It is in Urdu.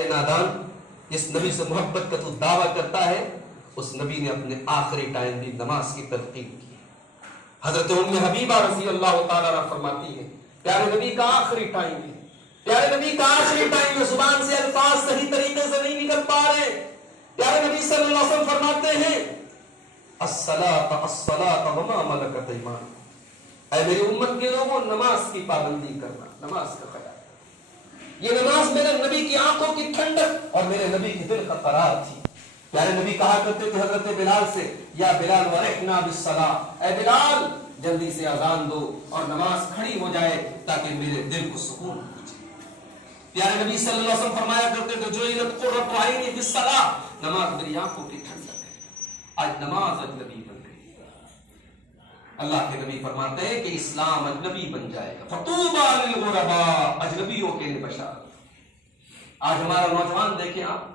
اے نادان، جس نبی سے محبت کا تو دعویٰ کرتا ہے، اس نبی نے اپنے آخری ٹائم بھی نماز کی تلقین کی۔ حضرت ام حبیبہ رضی اللہ تعالیٰ عنہ فرماتی ہے پیارے نبی کا آخری ٹائم ہے، پیارے نبی کا آخری ٹائم ہے، زبان سے الفاظ صحیح طریقے سے نہیں نکل پا رہے۔ پیارے نبی صلی اللہ علیہ وسلم فرماتے ہیں الصلاۃ الصلاۃ وما ملکت ایمانکم، اے میری امت کے لوگوں نماز کی پابندی کرنا، نماز کا خیال کرنا۔ یہ نماز میرے نبی کی آنکھوں کی ٹھنڈک اور میرے نبی کی دل کا قرار تھی۔ پیارے نبی کہا کرتے تھے حضرت بلال سے یا بلال ورحنا بالصلاۃ، اے بلال جلدی سے اذان دو اور نماز کھڑی ہو جائے تاکہ میرے دل کو سکون پہنچے۔ پیارے نبی صلی اللہ علیہ وسلم فرمایا کرتے تھے جعلت قرۃ عینی فی الصلاۃ، نماز میری آنکھوں کی ٹھنڈک ہے۔ آج نماز اجنبی بن گئی۔ اللہ کے نبی فرماتے ہیں کہ اسلام اجنبی بن جائے گا، فطوبی للغرباء، اجنبیوں کے لیے بشارت۔ آج ہمارا نوجوان دیکھیں آپ،